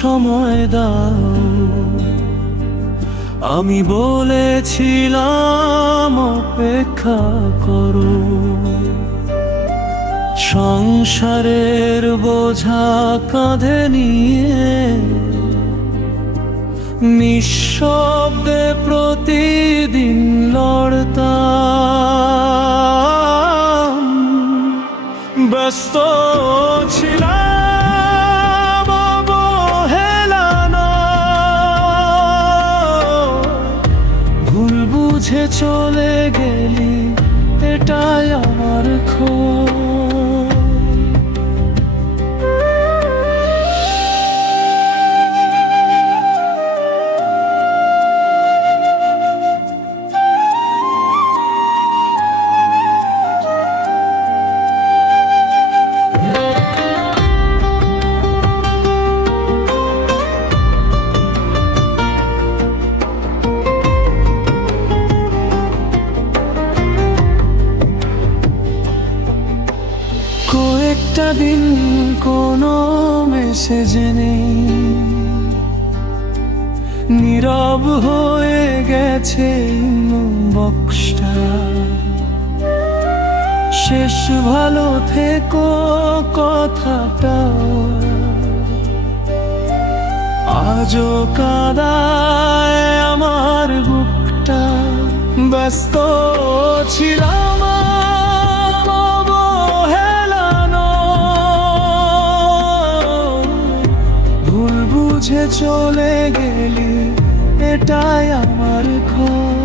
সময় দাও। আমি বলেছিলাম অপেক্ষা করো, সংসারের বোঝা কাঁধে নিয়ে নিঃশব্দে প্রতিদিন লড়তাম। ব্যস্ত ছিলাম অবহেলানো, ভুল বুঝে চলে গেলি, এটাই আমার ক্ষোভ। কয়েকটা দিন কোনো মেসেজ নেই, নীরব হয়ে গেছে ইনবক্সটা। শেষ ভালো থেকো কথাটা আজও কাঁদায় আমার বুকটা। ব্যস্ত ছিলাম বুঝে চলে গেলি, এটাই আমার ক্ষোভ।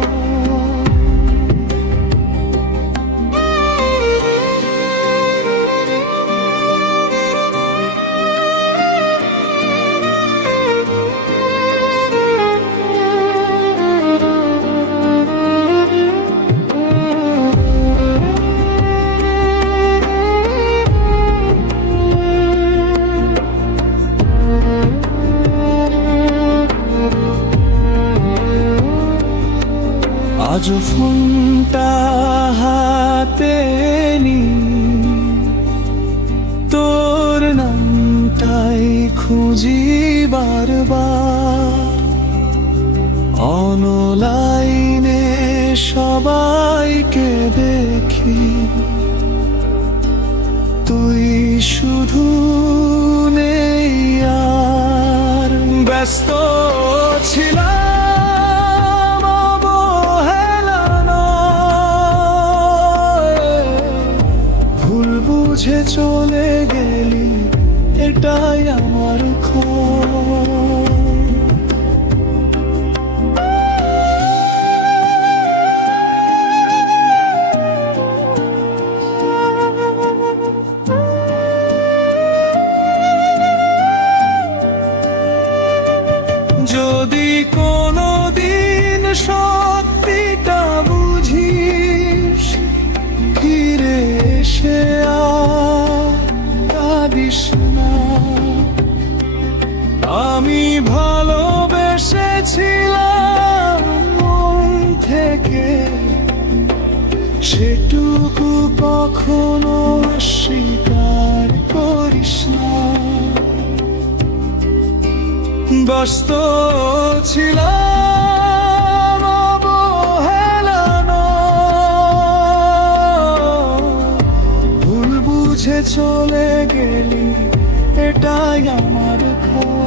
আজ ফোনটা হাতে নি, তোর নামটাই খুঁজি বারবার। অনলাইনে সবাইকে দেখি, তুই শুধু নেই আর। ব্যস্ত ছিলাম বুঝে চলে গেলি, এটাই আমার ক্ষোভ। যদি কোনো দিন সত্যিটা বুঝিস, ফিরে এসে কাঁদিস না। আমি ভালোবেসেছিলাম মন থেকে, সেটুকু কখনো স্বীকার করিস না। ব্যস্ত ছিলাম অবহেলানো, ভুল বুঝে চলে গেলি, এটাই আমার ক্ষোভ।